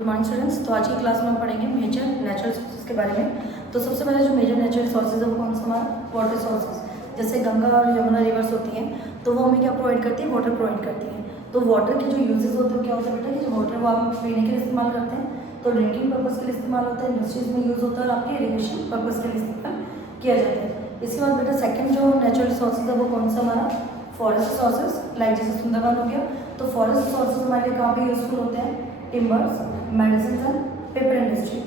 Good morning students. तो आज की क्लास में हम पढ़ेंगे मेजर नेचुरल रिसोर्सेज के बारे में। तो सबसे पहले जो मेजर नेचुरल रिसोर्सेज है वो कौन सा हमारा वाटर रिसोर्सेज, जैसे गंगा और यमुना रिवर्स होती हैं तो वो हमें क्या प्रोवाइड करती है, वाटर प्रोवाइड करती है। तो वाटर के जो यूजेस होते हैं क्या होता है बेटा कि जो वाटर वो आप पीने के लिए इस्तेमाल करते हैं, तो ड्रिंकिंग पर्पज़ के लिए इस्तेमाल होता है, इंडस्ट्रीज में यूज़ होता है और आपके इरीगेशन पर्पज़ के लिए इस्तेमाल किया जाता है। इसके बाद बेटा सेकंड जो नेचुरल रिसोर्सेज है वो कौन सा हमारा फॉरेस्ट रिसोर्सेज, लाइक जैसे सुंदरवन हो गया। तो फॉरेस्ट रिसोर्सेज हमारे लिए कहाँ पे यूजफुल होते हैं, timbers, medicine and paper industry.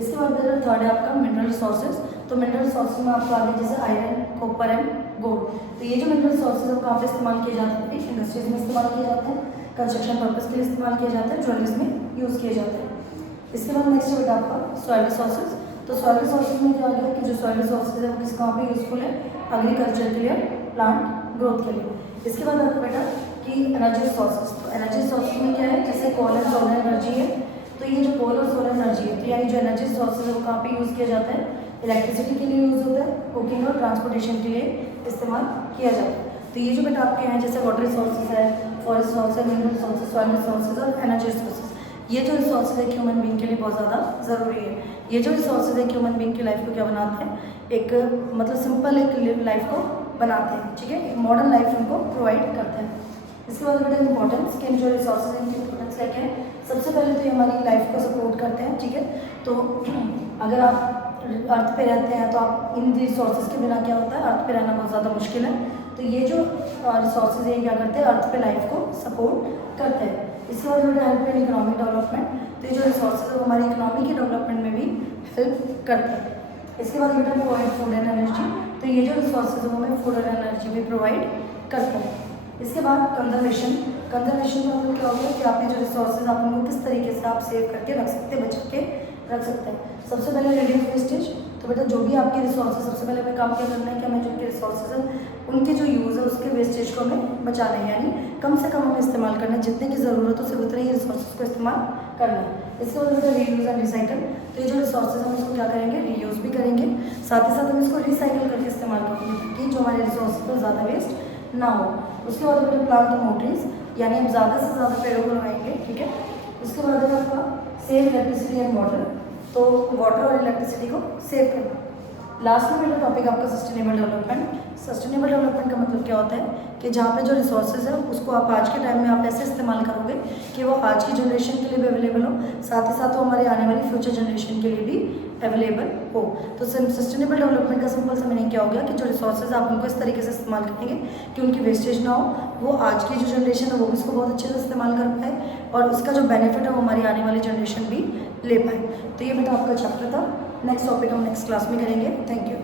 इसके बाद बेटा थर्ड है आपका मिनरल रिसोर्सेज। तो मिनरल रिसोर्सेज में आपको आगे जैसे आयरन, कॉपर एंड गोल्ड। तो ये जो मिनरल रिसोर्सेज है वो कहाँ पे इस्तेमाल किए जाते हैं, इंडस्ट्रीज में इस्तेमाल किए जाते हैं, कंस्ट्रक्शन पर्पज़ के लिए इस्तेमाल किए जाते हैं, ज्वेलरीज में यूज़ किए जाते हैं। इसके बाद नेक्स्ट है बेटा आपका सॉइल रिसोर्सेज। तो सॉइल रिसोर्सेज में क्या आ गया कि जो सॉइल रिसोर्सेज है वो किस कहाँ पे यूजफुल है, एग्रीकल्चर के लिए, प्लांट ग्रोथ के लिए। इसके बाद आपका बेटा कि एनर्जी रिसोर्सेज। तो एनर्जी रिसोर्सेज में क्या है, जैसे कोल एंड सोलर एनर्जी है। तो ये जो कोल और सोलर एनर्जी है, तो यानी जो एनर्जी रिसोर्सेज है वो कहाँ पे यूज़ किया जाता है, इलेक्ट्रिसिटी के लिए यूज़ होता है, कुकिंग और ट्रांसपोर्टेशन के लिए इस्तेमाल किया जाता है। तो ये जो बेटा आपके हैं जैसे वाटर रिसोर्सेज है, फॉरेस्ट रिसोर्सेज है, मिनरल रिसोर्सेज, सॉइल रिसोर्सेज और एनर्जी रिसोर्सेज, ये जो रिसोर्सेज है ह्यूमन बीइंग के लिए बहुत ज़्यादा ज़रूरी है। ये जो रिसोर्सेज है ह्यूमन बीइंग की लाइफ को क्या बनाते हैं, एक मतलब सिंपल एक लाइफ को बनाते हैं, ठीक है, एक मॉडर्न लाइफ उनको प्रोवाइड करते हैं। इसके बाद बेटा इंपॉर्टेंस कि जो रिसोर्सेज हैं इनकी इंपॉर्टेंस क्या क्या है। सबसे पहले तो ये हमारी लाइफ को सपोर्ट करते हैं, ठीक है। तो अगर आप अर्थ पे रहते हैं तो आप इन रिसोर्सेज के बिना क्या होता है, अर्थ पे रहना बहुत ज़्यादा मुश्किल है। तो ये जो रिसोर्सेज है क्या करते हैं, अर्थ पे लाइफ को सपोर्ट करते हैं। इसके बाद बेटा हेल्प इन इकोनॉमिक डेवलपमेंट। तो ये जो रिसोर्सेज है वो हमारी इकोनॉमी के डेवलपमेंट में भी हेल्प करते हैं। इसके बाद बेटा प्रोवाइड फूड एंड एनर्जी। तो ये जो रिसोर्सेज है वो हमें फूड और एनर्जी भी प्रोवाइड करते हैं। इसके बाद कंजर्वेशन। कंजर्वेशन का मतलब क्या हो गया कि आपने जो रिसोर्सेज आप उनको किस तरीके से आप सेव करके रख सकते हैं, बचा के रख सकते हैं। सबसे पहले रिड्यूस वेस्टेज। तो बेटा जो भी आपके रिसोर्सेज, सबसे पहले हमें काम क्या करना है कि हमें जो उनके रिसोर्सेज हैं उनके जो यूज़ है उसके वेस्टेज को हमें बचाना है, यानी कम से कम हमें इस्तेमाल करना है, जितने की ज़रूरत हो सिर्फ उतने ही रिसोर्सेज को इस्तेमाल करना है। इसके बाद बेटा रीयूज़ एंड रिसाइकल। तो ये जो रिसोर्सेज हम इसको क्या करेंगे, रीयूज़ भी करेंगे, साथ ही साथ हम इसको रिसाइकल करके इस्तेमाल करेंगे ताकि जो हमारे रिसोर्सेज को ज़्यादा वेस्ट ना हो। उसके बाद बेटा प्लांट मोटरीज, यानी हम ज़्यादा से ज़्यादा पेड़ों को लगाएंगे, ठीक है। उसके बाद है आपका सेव इलेक्ट्रिसिटी एंड वाटर। तो वाटर और इलेक्ट्रिसिटी को सेव करना। लास्ट में मेरा टॉपिक आपका सस्टेनेबल डेवलपमेंट। सस्टेनेबल डेवलपमेंट का मतलब क्या होता है कि जहाँ पे जो रिसोर्सेज है उसको आप आज के टाइम में आप ऐसे इस्तेमाल करोगे कि वो आज की जनरेशन के लिए भी अवेलेबल हो, साथ ही साथ वो हमारे आने वाली फ्यूचर जनरेशन के लिए भी अवेलेबल हो। तो सस्टेनेबल डेवलपमेंट का सिंपल सा मीनिंग क्या हो गया कि जो रिसोर्सेज आप उनको इस तरीके से इस्तेमाल करेंगे कि उनकी वेस्टेज ना हो, वो आज की जो जनरेशन है वो भी इसको बहुत अच्छे से इस्तेमाल कर पाए और उसका जो बेनिफिट है वो हमारी आने वाली जनरेशन भी ले पाए। तो ये बेटा आपका चैप्टर था। नेक्स्ट टॉपिक हम नेक्स्ट क्लास में करेंगे। Thank you.